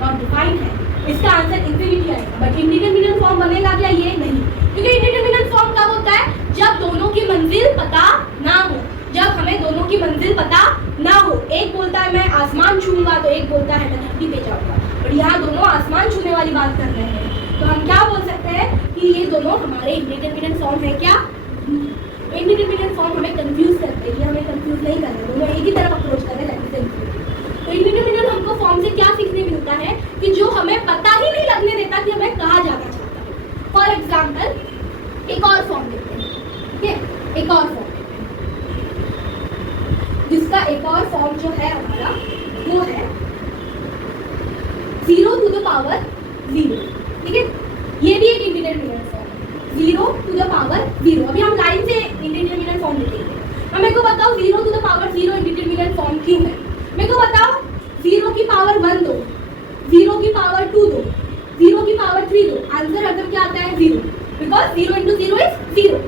नॉट डिफाइंड है। इसका आंसर इंफिनिटी आएगा, बट इंडिटरमिनेट फॉर्म बनेगा क्या? ये नहीं, क्योंकि इंडिटरमिनेट फॉर्म कब होता है? जब दोनों की मंजिल पता ना हो, जब हमें दोनों की मंजिल पता ना हो। एक बोलता है मैं आसमान छूंगा, तो एक बोलता है मैं धरती पे जाऊंगा, और यहाँ दोनों आसमान छूने वाली बात कर रहे हैं, तो हम क्या बोल सकते हैं कि ये दोनों हमारे इंडिटरमिनेट फॉर्म है क्या? इंडिटरमिनेट फॉर्म हमें कंफ्यूज करते हैं, ये हमें कंफ्यूज नहीं कर रहे, दोनों एक ही तरफ अप्रोच कर रहे हैं। तो इंडिटरमिनेट हमको फॉर्म से क्या सीखने मिलता है कि जो हमें पता ही नहीं लगने देता कि हमें कहाँ जाना चाहता है। फॉर एग्जाम्पल एक और फॉर्म देखते हैं, ठीक है? एक और फॉर्म, जिसका एक और फॉर्म जो है हमारा वो है 0 to the power 0, ठीक है? ये भी एक इंडिटरमिनेट फॉर्म है, 0 to the power 0। अभी हम लाइन से इंडिटरमिनेट फॉर्म लिखेंगे। अब मेरे को बताओ 0 to the power 0 indeterminate form क्यों है? मेरे को बताओ 0 की पावर 1 दो, 0 की पावर 2 दो, 0 की पावर 3 दो, आंसर हरदम क्या आता है? 0, बिकॉज 0 into 0 इज 0।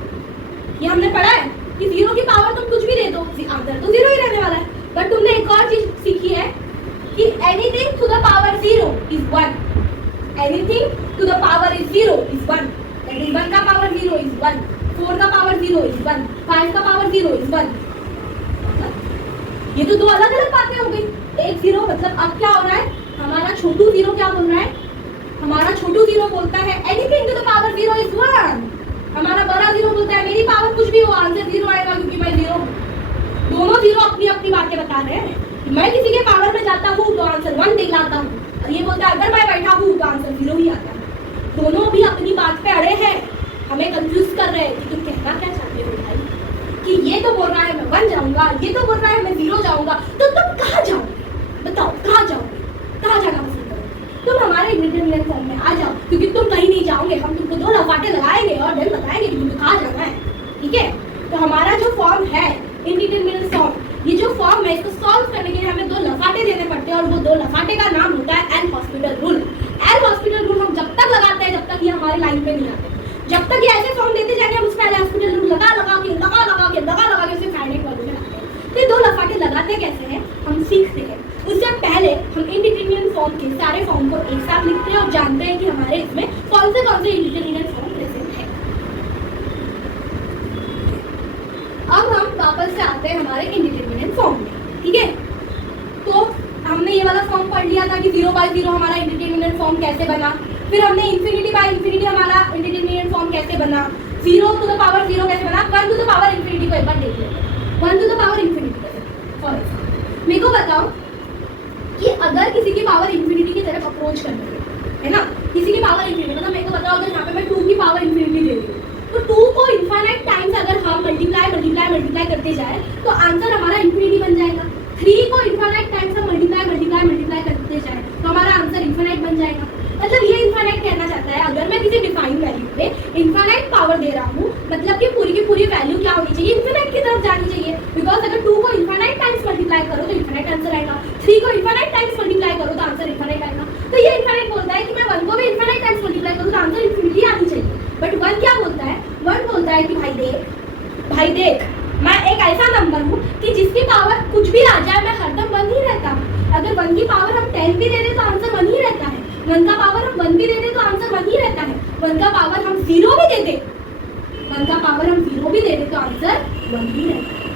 ये हमने पढ़ा है कि 0 की पावर तुम कुछ भी दे दो, आंसर तो 0 ही रहने वाला है। बट तुमने एक और चीज सीखी है कि anything to the power 0 is 1, anything to the power is 0 is 1, that is 1 का पावर 0 इज 1, 4 का पावर 0 इज 1, 5 का पावर 0 इज 1। ये तो दो अलग अलग बातें हो गई। एक 0 मतलब अब क्या हो रहा है? हमारा छोटू 0 क्या बोल रहा है? हमारा छोटू 0 बोलता है anything to the power 0 is 1। हमारा बड़ा 0 बोलता है मेरी पावर कुछ भी हो, आंसर 0 आएगा क्योंकि मैं 0 हूँ। दोनों 0 अपनी अपनी बातें बता रहे हैं। मैं किसी के पावर में जाता हूँ तो आंसर 1 दिखलाता हूँ, और ये बोलता है अगर मैं बैठा हूँ तो आंसर 0 ही आता है। दोनों भी अपनी बात पे अड़े हैं, हमें कंफ्यूज कर रहे हैं कि तुम कहना क्या चाहते हो भाई, कि ये तो बोल रहा है मैं 1 जाऊंगा, ये तो बोल रहा है मैं 0 जाऊंगा, तो तुम कहाँ जाओगे? बताओ कहाँ जाओगे? कहाँ जाना पसंद करोगे? तुम हमारे इंडिटरमिनेट फॉर्म में आ जाओ, क्योंकि तुम कहीं नहीं जाओगे, हम तुमको 2 लफाटे लगाएंगे और देन बताएंगे कि तुमको कहाँ जाना है, ठीक है? तो हमारा जो फॉर्म है इंडिटरमिनेट फॉर्म, ये जो फॉर्म है इसको सॉल्व करने के लिए हमें 2 लफाटे देने पड़ते हैं, और वो 2 लफाटे का नाम होता है L hospital rule. L hospital rule हम जब तक लगाते हैं जब तक ये हमारे लाइन पे नहीं आते, जब तक ये ऐसे फॉर्म देते जाएंगे हम उसमें एल हॉस्पिटल रूल लगा के उसे फाइनाइट वैल्यू में लाते हैं। तो ये 2 लफाटे लगाते कैसे हैं हम सीखते हैं। उससे पहले हम इंडिटरमिनेट फॉर्म के सारे फॉर्म को एक साथ लिखते हैं और जानते हैं कि हमारे इसमें कौन से इंडिटरमिनेट फॉर्म प्रेजेंट है। अब हम वापस से आते हैं हमारे इंडिटरमिनेट फॉर्म में, ठीक है? तो हमने ये वाला फॉर्म पढ़ लिया था कि 0/0 हमारा इंडिटरमिनेट फॉर्म कैसे बना, फिर हमने इंफिनिटी बाय इंफिनिटी हमारा इंडिटरमिनेट फॉर्म कैसे बना, 0 to the power 0 कैसे बना, 1 to the power इंफिनिटी को एक बार देख लेते हैं। 1 to the power infinity for example मेरे को बताओ कि अगर किसी की पावर इंफिनिटी की तरफ अप्रोच करनी है ना, किसी की पावर इंफिनिटी, मतलब मेरे को बताओ अगर यहाँ पे मैं 2 की पावर इंफिनिटी दे रही हूँ, तो 2 को इनफाइनाइट टाइम्स अगर हम मल्टीप्लाई करते जाए तो आंसर हमारा इंफिनिटी बन जाएगा। 3 को इनफाइनाइट टाइम्स हम मल्टीप्लाई करते जाए तो हमारा आंसर इनफाइनाइट बन जाएगा। मतलब ये इनफाइनाइट कहना चाहता है अगर मैं किसी डिफाइंड वैल्यू पे इनफाइनाइट पावर दे रहा हूँ, मतलब कि पूरी की पूरी वैल्यू क्या होनी चाहिए? इनफाइनाइट की तरफ जानी चाहिए, बिकॉज अगर 2 को इनफाइनाइट टाइम्स मल्टीप्लाई करो तो इनफाइनाइट आंसर आएगा, 3 को इनफाइनाइट टाइम्स मल्टीप्लाई करो तो आंसर इनफाइनाइट आएगा। तो ये इनफाइनाइट बोलता है कि मैं 1 को भी इनफाइनाइट टाइम्स मल्टीप्लाई करूँ तो आंसर इनफिनिटी आनी चाहिए। बट 1 क्या बोलता है? 1 बोलता है कि भाई देख मैं एक ऐसा नंबर हूँ कि जिसकी पावर कुछ भी आ जाए मैं हरदम 1 ही रहता हूँ। अगर 1 की पावर हम 10 भी दे दें तो आंसर 1 ही रहता है, 1 का पावर हम 1 भी दे दें तो आंसर 1 ही रहता है, 1 का पावर हम 0 भी दे दें, 1 का पावर हम 0 भी दे दें तो आंसर 1 ही रहता है।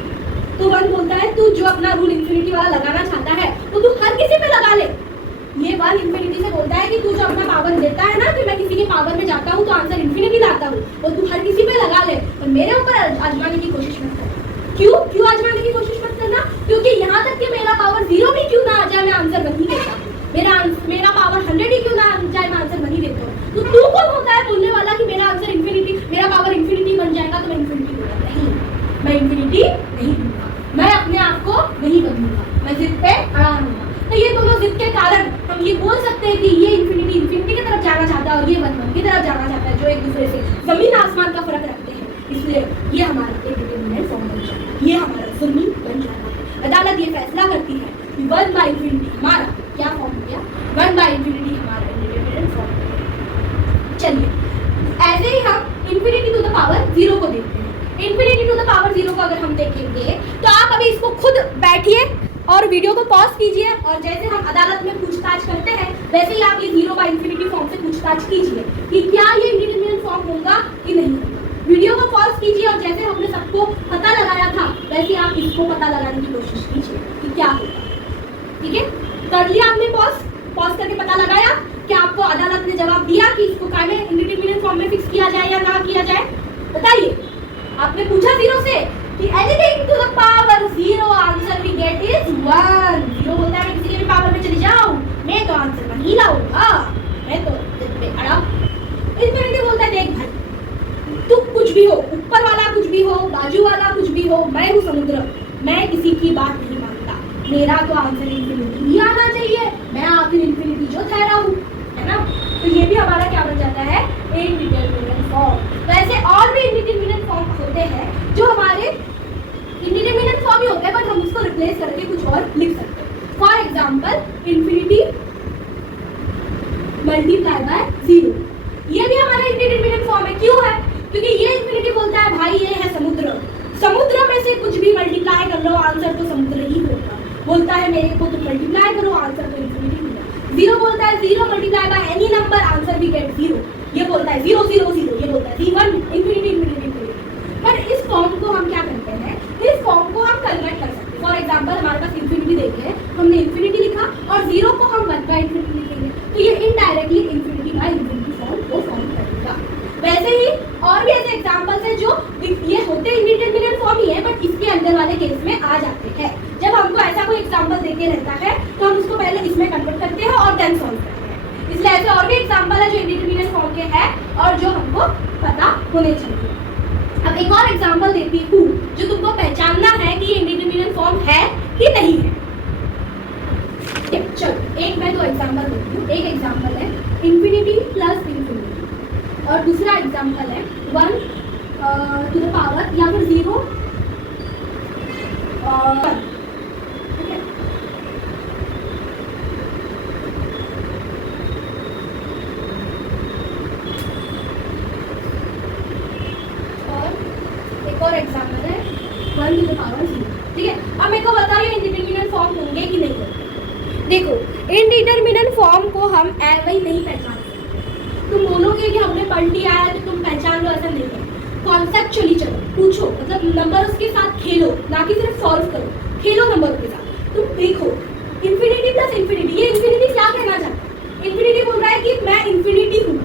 तो वन बोलता है तू जो अपना रूल इन्फिनिटी वाला लगाना चाहता है तो तू हर किसी पे लगा ले। ये वन इन्फिनिटी से बोलता है कि तू जो अपना पावर देता है ना कि मैं किसी के पावर में जाता हूँ तो आंसर इन्फिनिटी लाता हूँ, और तू हर किसी पे लगा ले, पर मेरे ऊपर आजमाने की कोशिश मत कर। क्यों आजमाने की कोशिश मत करना? क्योंकि यहाँ तक कि मेरा पावर 0 भी क्यों ना आ जाए मैं आंसर नहीं देता। मेरा पावर 100 ही क्यों ना आ जाए मैं आंसर नहीं देता हूँ। तो तू कौन होता है बोलने वाला कि मेरा आंसर इन्फिनिटी, मेरा पावर इन्फिनिटी बन जाएगा तो मैं इन्फिनिटी दूंगा? नहीं, मैं इन्फिनिटी नहीं दूंगा, मैं अपने आप को नहीं बदलूंगा, मैं जिद पे अड़ा रहूंगा। तो ये दोनों जिद के कारण हम ये बोल सकते हैं कि ये इन्फिनिटी की तरफ जाना चाहता है और ये वन की तरफ जाना चाहता है, जो एक दूसरे से जमीन आसमान का फर्क रखते हैं। इसलिए ये हमारा एक डिटरमिनेंट फॉर्म बन जाता है, ये हमारा जमीन बन जाता है। अदालत ये फैसला करती है कि 1/इन्फिनिटी हमारा क्या फॉर्म हो गया, 1/इन्फिनिटी हमारा इंडिटरमिनेंट फॉर्म हो गया। चलिए ऐसे ही हम इन्फिनिटी टू द पावर 0 को देखते हैं। इन्फिनिटी टू द पावर 0 को अगर हम देखेंगे तो आप अभी इसको खुद बैठिए और वीडियो को पॉज कीजिए, और जैसे हम अदालत में पूछताछ करते हैं वैसे ही आप ये 0/इन्फिनिटी फॉर्म से पूछताछ कीजिए कि क्या ये इंडिटरमिनेंट फॉर्म होगा कि नहीं होगा। वीडियो को पॉज कीजिए और जैसे हमने सबको पता लगाया था वैसे आप इसको पता लगाने की कोशिश कीजिए कि क्या होगा। ठीक है, कर लिया आपने पॉज करके पता लगाया कि आपको अदालत ने जवाब दिया कि इसको क्या में इंडिटरमिनेंट फॉर्म में फिक्स किया जाए या ना किया जाए? बताइए। आपने पूछा 0 से कि anything to the power 0 answer we get is 1। 0 बोलता है मैं किसी के भी पावर में चली जाऊं मैं तो आंसर नहीं लाऊंगा, मैं तो जिद पे अड़ा। इन्फिनिटी बोलता है देख भाई तू कुछ भी हो, ऊपर वाला कुछ भी हो, बाजू वाला कुछ भी हो, मैं हूँ समुद्र, मैं किसी की बात नहीं मानता, मेरा तो आंसर इन्फिनिटी ही आना चाहिए, मैं आखिर इन्फिनिटी जो ठहरा हूँ, है ना। तो ये भी हमारा क्या बन जाता है, इंडिटरमिनेंट फॉर्म। वैसे और भी इंडिटरमिनेंट फॉर्म होते हैं जो हमारे इंडिटरमिनेंट फॉर्म ही होते हैं बट हम उसको रिप्लेस करके कुछ और लिख सकते हैं। For example infinity multiply by 0, ये भी हमारा इंडिटरमिनेंट फॉर्म है। क्यों है? क्योंकि ये इन्फिनिटी बोलता है भाई ये है समुद्र, समुद्र में से कुछ भी मल्टीप्लाई कर लो आंसर तो समुद्र ही होगा। बोलता है मेरे को तुम मल्टीप्लाई करो आंसर तो इन्फिनिटी होगा। 0 बोलता है 0 multiply by any number answer we get 0। ये बोलता है 0 0 0, ये बोलता है 1 इन्फिनिटी इन्फिनिटी। पर इस फॉर्म को हम क्या करते हैं, इस फॉर्म को हम कन्वर्ट कर सकते हैं। फॉर एग्जांपल हमारे पास इन्फिनिटी देखे हमने इन्फिनिटी लिखा और 0 को हम 1/इन्फिनिटी लिखेंगे तो ये indirectly infinity by infinity form को फॉर्म करेगा। वैसे ही और भी ऐसे एग्जांपल्स हैं जो ये होते इंडिटरमिनेंट फॉर्म ही है बट इसके अंदर वाले केस में आ जाते हैं। जब हमको ऐसा कोई एग्जांपल देके रहता है तो हम उसको पहले इसमें कन्वर्ट करते हैं और देन सॉल्व करते हैं। इसलिए ऐसे और भी एग्जांपल है जो इंडिटरमिनेंट फॉर्म के हैं और जो हमको पता होने चाहिए। अब एक और एग्जांपल देती हूँ जो तुमको पहचानना है कि ये इंडिटरमिनेंट फॉर्म है कि नहीं है। चलो एक मैं 2 एग्जांपल देती हूँ। एक एग्जांपल है इन्फिनिटी प्लस इन्फिनिटी और दूसरा एग्जांपल है 1 टू द पावर या फिर 0 1। और एग्जांपल है 1 टू द पावर 0। ठीक है, अब मेरे को बताइए इंडिटरमिनेंट फॉर्म होंगे कि नहीं होंगे। देखो इंडिटरमिनेंट फॉर्म को हम ऐसे ही नहीं पहचान सकते। तुम बोलोगे कि हमने पढ़ लिया है तो तुम पहचान लो, ऐसा नहीं है। कॉन्सेप्चुअली चलो, पूछो, मतलब नंबर उसके साथ खेलो, ना कि सिर्फ सॉल्व करो, खेलो नंबर के साथ। तुम देखो इन्फिनिटी प्लस इन्फिनिटी, ये इन्फिनिटी क्या कहना चाहता है? इन्फिनिटी बोल रहा है कि मैं इन्फिनिटी हूँ,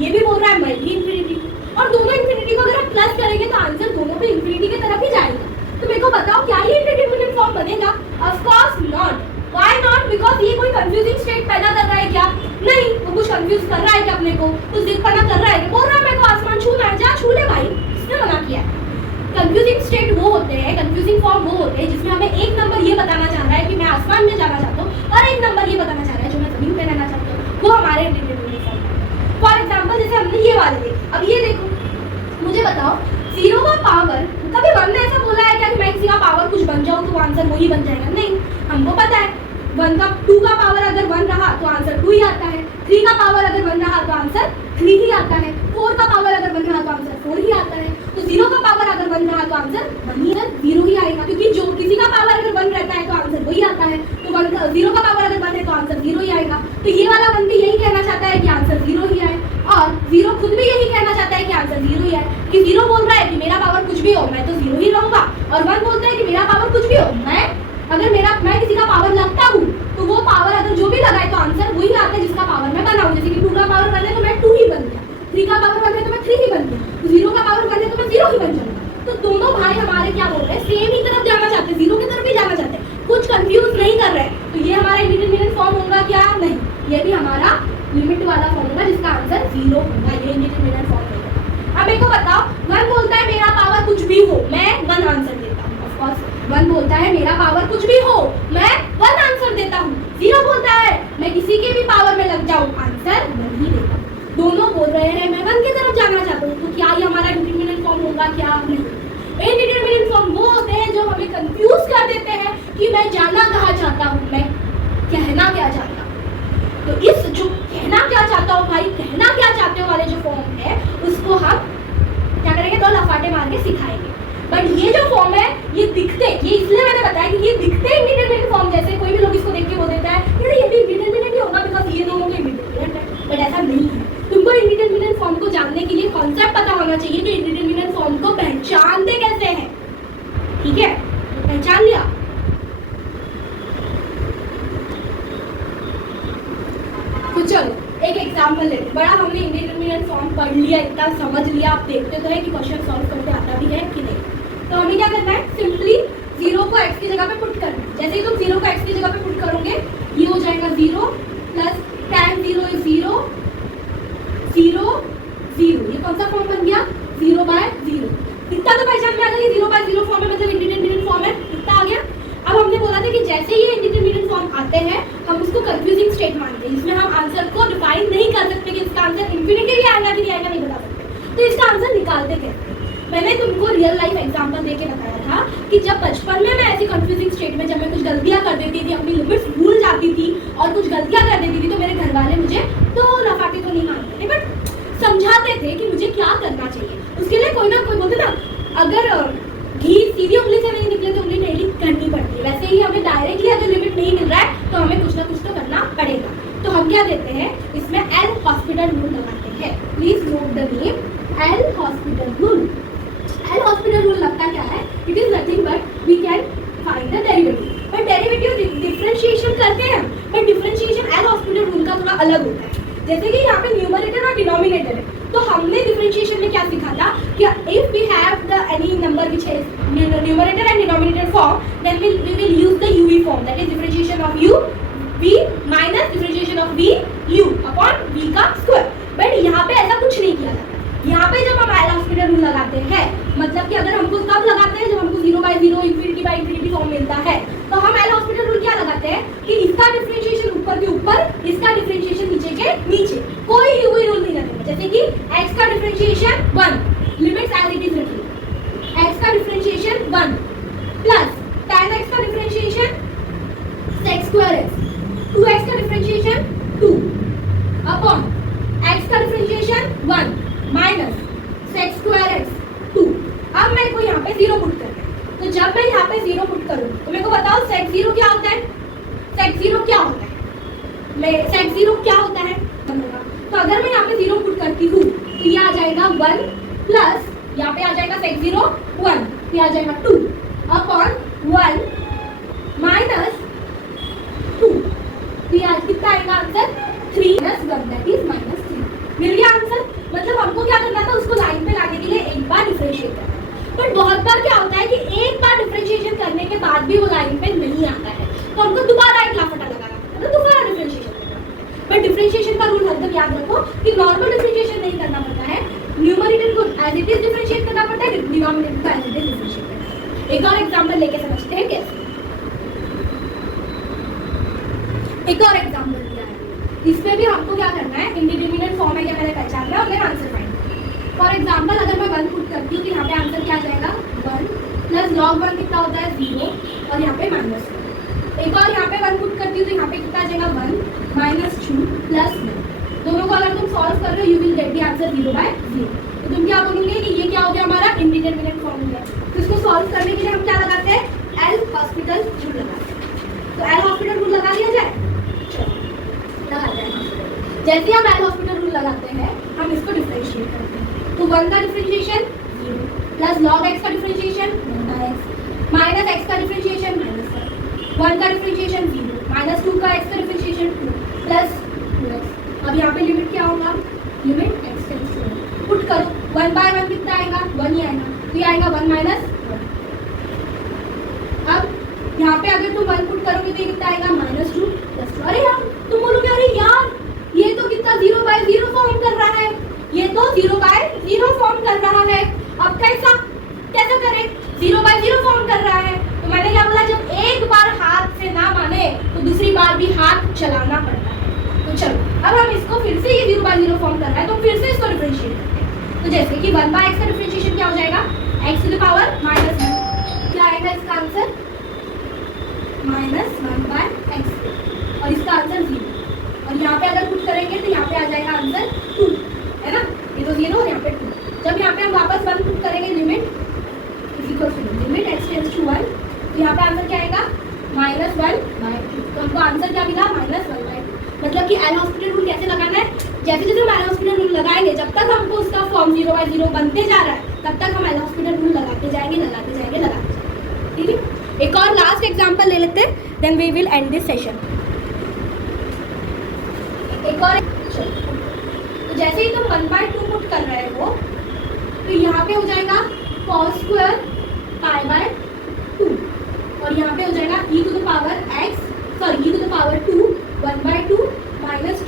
ये भी बोल रहा है मैं भी इन्फिनिटी हूँ, और दोनों इन्फिनिटी को अगर हम प्लस करेंगे तो आंसर दोनों पे इन्फिनिटी की तरफ ही जाएगा। तो मेरे को बताओ क्या ये इंडिटरमिनेंट फॉर्म बनेगा? Of course not. Why not? Because ये कोई कंफ्यूजिंग स्टेट पैदा कर रहा है क्या? नहीं, वो कुछ कंफ्यूज कर रहा है क्या अपने को? कुछ जिदपना कर रहा है, बोल रहा है मेरे को आसमान छूना है, जा छू ले भाई, किसने मना किया है? कंफ्यूजिंग स्टेट वो होते हैं, कंफ्यूजिंग फॉर्म वो होते हैं जिसमें हमें एक नंबर ये बताना चाह रहा है कि मैं आसमान में जाना चाहता हूँ और एक नंबर ये बताना चाह रहा है जो मैं जमीन पे रहना चाहता हूँ, वो हमारे इंडिटरमिनेंट फॉर्म है। फॉर एग्जाम्पल जैसे हमने ये वाले देखे, अब ये देखो, मुझे बताओ 0 का पावर, कभी 1 ने ऐसा बोला है क्या कि मैं किसी का पावर कुछ बन जाऊं तो आंसर वही बन जाएगा? नहीं, हमको पता है 2 का पावर अगर 1 रहा तो आंसर 2 ही आता है, 3 का पावर अगर 1 रहा तो आंसर 3 ही आता है, 4 का पावर अगर 1 रहा तो आंसर 4 ही आता है। तो 0 का पावर अगर 1 रहा तो आंसर 0 ही आएगा, क्योंकि जो किसी का पावर अगर 1 रहता है तो आंसर वही आता है। तो 0 का पावर अगर 1 है तो आंसर 0 ही आएगा। तो ये वाला 1 भी यही कहना चाहता है कि आंसर 0 ही आए, और 0 खुद भी यही कहना चाहता है कि आंसर 0 ही आए। कि 0 बोल रहा है कि मेरा पावर कुछ भी हो मैं तो 0 ही रहूंगा, और 1 बोलता है कि मेरा पावर अगर मैं किसी का पावर लगता हूँ तो वो पावर अगर जो भी लगाए तो आंसर वही आता है जिसका पावर मैं बनाऊँ। जैसे कि 2 का पावर बन है तो मैं 2 ही बन गया, 3 का पावर बन है तो मैं 3 ही बन गया, 0 का पावर बन है तो मैं 0 ही बन जाऊंगा। तो दोनों भाई हमारे क्या बोल रहे हैं, सेम ही तरफ जाना चाहते हैं, 0 की तरफ ही जाना चाहते हैं, कुछ कंफ्यूज नहीं कर रहे हैं। तो ये हमारा इंडिटरमिनेट फॉर्म होगा क्या? नहीं, ये भी हमारा लिमिट वाला फॉर्म होगा जिसका आंसर 0 होगा। ये इंडिटरमिनेट फॉर्म होगा। अब मेरे को बताओ, 1 बोलता है मेरा पावर कुछ भी हो, मैं 1 आंसर देता हूँ। ऑफ कोर्स 1 बोलता है मेरा पावर कुछ भी हो, मैं 1 आंसर देता हूँ। 0 बोलता है मैं किसी के भी पावर में लग जाऊँ, आंसर 1 ही देता हूँ। दोनों बोल रहे हैं मैं 1 की तरफ जाना चाहता हूँ। तो क्या ये हमारा इंडिटरमिनेट फॉर्म होगा? क्या नहीं। इंडिटरमिनेट फॉर्म वो होते हैं जो हमें कंफ्यूज कर देते हैं कि मैं जाना कहाँ चाहता हूँ, मैं कहना क्या चाहता हूँ। तो इस जो कहना क्या चाहता हूँ भाई, कहना क्या चाहते हो वाले जो फॉर्म है उसको हम क्या करेंगे, 2 लफाटे मार के सिखाएंगे। बट ये जो फॉर्म है ये दिखते, ये इसलिए मैंने बताया कि ये दिखते इंडिटरमिनेट फॉर्म जैसे, कोई भी लोग इसको देख के बोल देता है ये भी इंडिटरमिनेट ही होगा बिकॉज ये दोनों के इंडिटरमिनेट है। बट ऐसा नहीं है। तुमको इंडिटरमिनेट फॉर्म को जानने के लिए कॉन्सेप्ट पता होना चाहिए कि इंडिटरमिनेट फॉर्म को पहचानते कैसे हैं। ठीक है, पहचान लिया। तो चलो एक एग्जांपल लेते हैं। बड़ा हमने इंडिटरमिनेट फॉर्म पढ़ लिया, इतना समझ लिया, आप देखते तो है कि क्वेश्चन सॉल्व करते आता भी है कि नहीं। तो हमें क्या करना है, सिंपली 0 को x की जगह पे पुट करना है। जैसे ही तुम 0 को x की जगह पे पुट करोगे ये हो जाएगा 0 प्लस tan 0 इज 0 0 0। ये कौन सा फॉर्म बन गया, 0/0। इतना तो पहचान में आ गया, 0/0 फॉर्म है मतलब इंडिटरमिनेट फॉर्म है, इतना आ गया। अब हमने बोला था कि जैसे ही इंडिटरमिनेट फॉर्म आते हैं हम उसको कंफ्यूजिंग स्टेट मानते हैं, जिसमें हम आंसर को डिफाइन नहीं कर सकते कि इसका आंसर इंफिनिटी भी आएगा कि नहीं आएगा, नहीं बता सकते। तो इसका आंसर निकालते कैसे? मैंने तुमको रियल लाइफ एग्जांपल देके बताया था कि जब बचपन में मैं ऐसी कंफ्यूजिंग स्टेट में जब मैं कुछ गलतियां कर देती थी, अपनी लिमिट्स भूल जाती थी और कुछ गलतियां कर देती थी, तो मेरे घर वाले मुझे तो लफाटे तो नहीं मानते थे बट समझाते थे कि मुझे क्या करना चाहिए। उसके लिए कोई ना कोई बोलते ना, अगर घी सीधी उंगली से नहीं निकले तो उंगली टेढ़ी करनी पड़ती है, वैसे ही हमें डायरेक्टली अगर लिमिट नहीं मिल रहा है तो हमें कुछ ना कुछ तो करना पड़ेगा। तो हम क्या देते हैं, इसमें एल हॉस्पिटल रूल लगाते हैं। Please note the name L hospital rule. L hospital rule लगता क्या है, it is nothing but we can find the derivative. But derivative differentiation करते हैं, but differentiation L hospital rule का थोड़ा अलग होता है। जैसे कि यहाँ पे न्यूमरेटर और डिनोमिनेटर है, तो हमने डिफरेंशिएशन में क्या सीखा था कि if we have the any number which has numerator and denominator form, then we will use the UV form, that is differentiation of u v minus differentiation of v u upon v का square. But यहाँ पे ऐसा कुछ नहीं किया जाता। यहाँ पे जब हम एल हॉस्पिटल रूल लगाते हैं, मतलब कि अगर हमको कब लगाते हैं, जब हमको 0/0 इंफिनिटी फॉर्म मिलता है, तो हम एल हॉस्पिटल रूल क्या लगाते हैं कि इसका डिफरेंशिएशन ऊपर के ऊपर, इसका डिफरेंशिएशन नीचे के नीचे, कोई यूवी रूल नहीं लगेगा। जैसे कि x का differentiation 1, limits as it is रखी, x का डिफरेंशिएशन 1 प्लस tan x का डिफरेंशिएशन sec²x, 2x का डिफरेंशिएशन 2 अपॉन x का डिफरेंशिएशन 1 माइनस sec²x 2। अब मेरे को यहाँ पे 0 पुट करना है, तो जब मैं यहाँ पे 0 पुट करूँ तो मेरे को बताओ sec0 क्या होता है, sec0 क्या होता है, मैं sec0 क्या होता है। तो अगर मैं यहाँ पे 0 पुट करती हूँ तो ये आ जाएगा 1 प्लस यहाँ पे आ जाएगा sec0 1, ये आ जाएगा 2 अपॉन 1 माइनस 2। तो ये कितना आएगा आंसर, 3 + 1 दैट इज -3। मिल गया आंसर। मतलब हमको क्या करना था, उसको लाइन पे लाने के लिए एक बार डिफरेंशिएट करना है। पर बहुत बार क्या होता है कि एक बार डिफरेंशिएशन करने के बाद भी वो लाइन पे नहीं आता है, तो हमको दोबारा एक लाफटा लगाना है, तो दोबारा डिफरेंशिएशन करना है। पर डिफरेंशिएशन का रूल हरदम याद रखो कि नॉर्मल डिफरेंशिएशन नहीं करना पड़ता है, न्यूमरेटर को एज इट इज डिफरेंशिएट करना पड़ता है, डिनोमिनेटर को एज इट इज डिफरेंशिएट करना है। एक और एग्जांपल लेके समझते हैं कैसे। एक और एग्जांपल दिया है, इसमें भी हमको क्या करना है, इंडिटरमिनेट फॉर्म है क्या मैंने पहचानना है और मेरा आंसर फाइंड। फॉर एग्जांपल अगर मैं 1 पुट करती हूँ तो यहाँ पे आंसर क्या आ जाएगा, 1 प्लस log 1 कितना होता है 0 और यहाँ पे -1। एक और यहाँ पे 1 पुट करती हूँ तो यहाँ पे कितना आ जाएगा 1 माइनस 2 प्लस 1। दोनों को अगर तुम सॉल्व कर रहे हो you will get the answer 0/0। तो तुम क्या बोलोगे कि ये क्या हो गया, हमारा इंडिटरमिनेट फॉर्म हो गया। तो इसको सॉल्व करने के लिए हम क्या लगाते हैं, एल हॉस्पिटल रूल लगाते हैं। तो एल हॉस्पिटल रूल लगा लिया जाए, जैसे हम एल हॉस्पिटल रूल लगाते हैं हम इसको डिफरेंशिएट करते हैं। तो 1 का डिफरेंशिएशन 0 प्लस log x का डिफरेंशिएशन 1/x माइनस x का डिफरेंशिएशन -1 1 का डिफरेंशिएशन 0, -2 का x का डिफरेंशिएशन 2 प्लस 2x। अब यहाँ पे लिमिट क्या होगा, limit x tends to 1 put करो, 1/1 कितना आएगा, 1 ही आएगा, तो ये आएगा 1 - 1। अब यहाँ पे अगर तुम 1 पुट करोगे तो ये कितना आएगा, -2 + 2। अरे यार तुम बोलोगे अरे यार ये तो कितना 0/0 फॉर्म कर रहा है, ये तो 0/0 फॉर्म कर रहा है। अब कैसा करें, 0/0 फॉर्म कर रहा है, तो मैंने क्या बोला, जब एक बार हाथ से ना माने तो दूसरी बार भी हाथ चलाना पड़ता है। तो चलो अब हम इसको फिर से, ये 0/0 फॉर्म कर रहा है तो फिर से इसको डिफरेंशिएट करते हैं। तो जैसे कि 1/x का डिफरेंशिएशन क्या हो जाएगा, x⁻⁻1। क्या आएगा इसका आंसर, -1/x, और इसका आंसर 0। और यहाँ पे अगर पुट करेंगे तो यहाँ पे आ जाएगा आंसर 2, है ना, ये तो 0 और यहाँ पे 2। जब यहाँ पे हम वापस 1 पुट करेंगे, लिमिट x टेंड्स टू 1, तो यहाँ पे आंसर क्या आएगा, -1/2। तो हमको आंसर क्या मिला, -1/2। मतलब कि एल हॉस्पिटल रूल कैसे लगाना है, जैसे जैसे हम एल हॉस्पिटल रूल लगाएंगे, जब तक हमको उसका फॉर्म 0/0 बनते जा रहा है तब तक हम एल हॉस्पिटल रूल लगाते जाएंगे। ठीक है, एक और लास्ट एग्जांपल ले लेते हैं, then we will end this session. एक और तो जैसे ही तुम 1/2 पुट कर रहे हो तो यहाँ पे हो जाएगा cos² π/2, और यहाँ पे हो जाएगा e⁻2 1/2 -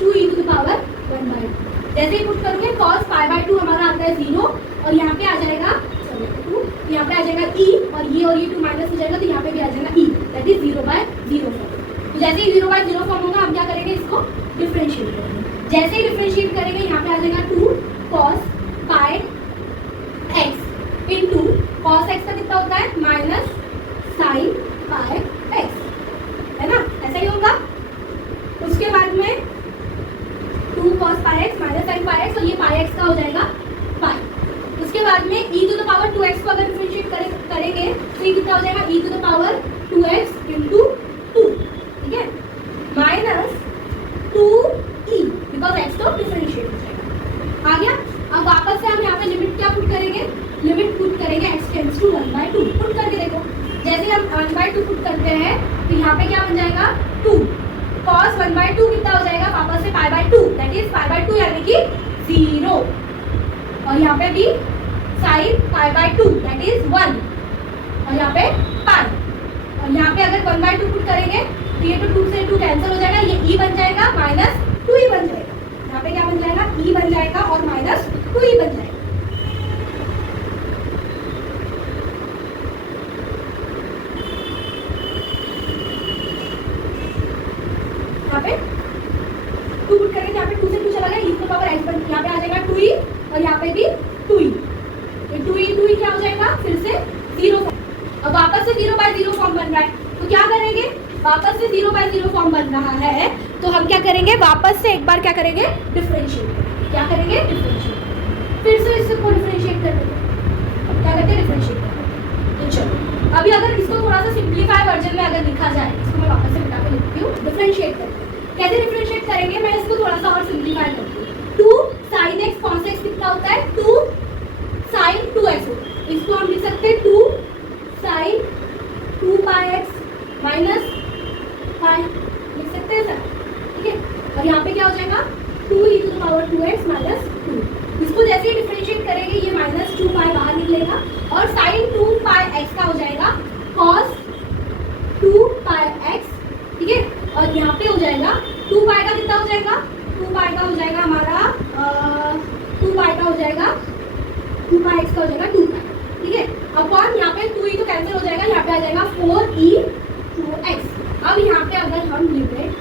2e⁻1/2। जैसे ही पुट करोगे cos π/2 हमारा आता है 0, और यहाँ पे आ जाएगा 2, यहाँ पे आ जाएगा e, और ये 2 माइनस हो जाएगा तो यहाँ पे भी आ जाएगा e, दैट इज 0/0 फॉर्म। तो जैसे ही 0/0 फॉर्म होगा हम क्या करेंगे, इसको डिफरेंशिएट करेंगे। जैसे ही डिफरेंशिएट करेंगे यहाँ पे आ जाएगा 2 cos πx into cos x का कितना होता है, -sin πx, है ना, ऐसा ही होगा। उसके बाद में 2 cos πx -sin πx, और ये πx का हो जाएगा पाई। उसके बाद में e⁻2x को अगर डिफरेंशिएट करेंगे तो ये कितना हो जाएगा, e⁻2x इंटू 2, ठीक है, -2e, बिकॉज x तो डिफरेंशिएट हो जाएगा। आ गया। अब वापस से हम यहाँ पे लिमिट क्या पुट करेंगे, लिमिट पुट करेंगे x टेंड्स टू 1/2। पुट करके देखो, जैसे हम 1/2 पुट करते हैं तो यहाँ पे क्या बन जाएगा, 2 cos 1/2 कितना हो जाएगा, वापस से π/2, दैट इज π/2 यानी कि 0, और यहाँ पे भी sin π/2 दैट इज 1, और यहाँ पे पाई, और यहाँ पे अगर 1/2 पुट करेंगे तो ये तो 2 से 2 कैंसिल हो जाएगा, ये e बन जाएगा, -2e बन जाएगा। यहाँ पे क्या बन जाएगा, e बन जाएगा और -2e बन जाएगा। यहाँ पे 2 पुट करेंगे, यहाँ पे 2 से 2 चला गया, e⁻x बन, यहाँ पे आ जाएगा 2e, और यहाँ पे भी 2e, तो 2e क्या हो जाएगा, फिर से 0। अब वापस से 0/0 फॉर्म बन रहा है, तो क्या करेंगे, वापस से 0/0 फॉर्म बन रहा है तो हम क्या करेंगे, वापस से एक बार क्या करेंगे, डिफरेंशिएट। क्या करेंगे, डिफरेंशिएट, फिर से इसको डिफरेंशिएट कर देंगे। अब क्या करते हैं, डिफरेंशिएट करते हैं। तो चलो अभी अगर इसको थोड़ा सा सिंप्लीफाई वर्जन में अगर लिखा जाए, इसको मैं वापस से बता के लिखती हूँ, डिफरेंशिएट करते हैं। कैसे डिफरेंशिएट करेंगे, मैं इसको थोड़ा सा और सिंप्लीफाई करती हूँ। 2 sin x cos x कितना होता है, 2 sin 2x होता है, इसको हम लिख सकते हैं 2 sin 2πx माइनस पाई, लिख सकते हैं सर, ठीक है। और यहाँ पे क्या हो जाएगा, 2e⁻2x - 2, इसको जैसे ही डिफरेंशिएट करेंगे ये -2π बाहर निकलेगा, और sin 2πx का हो जाएगा cos 2πx, ठीक है। और यहाँ पे हो जाएगा 2π का कितना हो जाएगा, 2π का हो जाएगा हमारा 2π का हो जाएगा 2πx का हो जाएगा 2π, ठीक है। अपॉन यहाँ पे 2e तो कैंसिल हो जाएगा, यहाँ पे आ जाएगा 4e2x। अब यहाँ पे अगर हम limit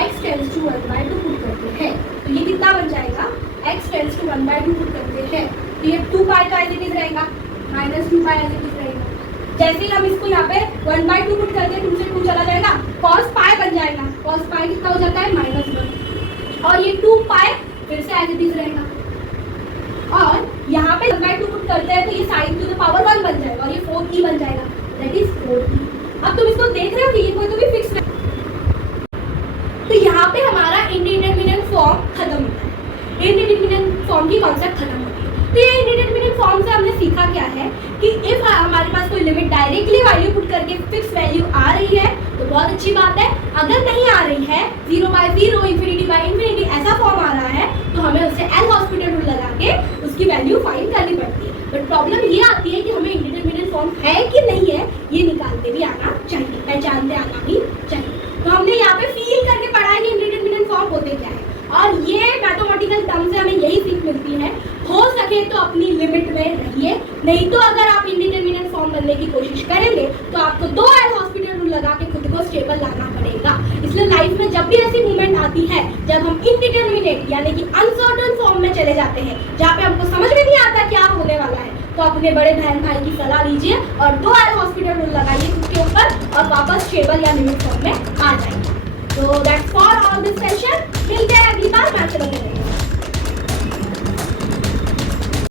x tends to 1/2 put करते हैं तो ये कितना बन जाएगा, x टेंड्स टू 1/2 पुट करते हैं तो ये 2π का एज इट इज रहेगा, -2π एज इट इज रहेगा। जैसे ही हम इसको यहाँ पे 1/2 पुट करते हैं, 2 से 2 चला जाएगा, cos π बन जाएगा, cos π कितना हो जाता है, -1, और ये 2π फिर से एज इट इज रहेगा। और यहाँ पे 1/2 पुट करते हैं तो ये sin⁻1 बन जाएगा, और ये 4e बन जाएगा, दैट इज 4e। अब तुम इसको देख रहे हो कि ये कोई तो भी फिक्स है, तो यहाँ पे हमारा इंडिटरमिनेंट फॉर्म खत्म होता है, इंडिटरमिनेंट फॉर्म की कॉन्सेप्ट खत्म होती है। तो ये इंडिटरमिनेंट फॉर्म से हमने सीखा क्या है कि इफ हमारे पास कोई लिमिट डायरेक्टली वैल्यू पुट करके फिक्स वैल्यू आ रही है तो बहुत अच्छी बात है, अगर नहीं आ रही है 0/0 इंफिनिटी बाय इंफिनिटी ऐसा फॉर्म आ रहा है तो हमें उससे एल हॉस्पिटल रूल लगा के उसकी वैल्यू फाइंड करनी पड़ती है। बट प्रॉब्लम ये आती है कि हमें इंडिटरमिनेट फॉर्म है कि नहीं है ये निकालते भी आना चाहिए, पहचानते आना भी चाहिए। तो हमने यहाँ पे फील करके पढ़ा है कि इंडिटरमिनेट फॉर्म होते क्या है, और ये मैथमेटिकल टर्म से हमें यही सीख मिलती है, हो सके तो अपनी लिमिट में रहिए, नहीं तो अगर आप इंडिटरमिनेट फॉर्म बनने की कोशिश करेंगे तो आपको 2 एल हॉस्पिटल रूल लगा के खुद को स्टेबल लाना पड़ेगा। इसलिए लाइफ में जब भी ऐसी मूवमेंट आती है जब हम इंडिटरमिनेट यानी कि अनसर्टन फॉर्म में चले जाते हैं, जहाँ पे हमको समझ में नहीं आता क्या होने वाला है, तो अपने बड़े बहन भाई की सलाह लीजिए और 2 एल हॉस्पिटल रूल लगाइए खुद के ऊपर और वापस स्टेबल या लिमिट फॉर्म में आ जाएंगे। तो that's for all this session, मिलते हैं अगली बार मैच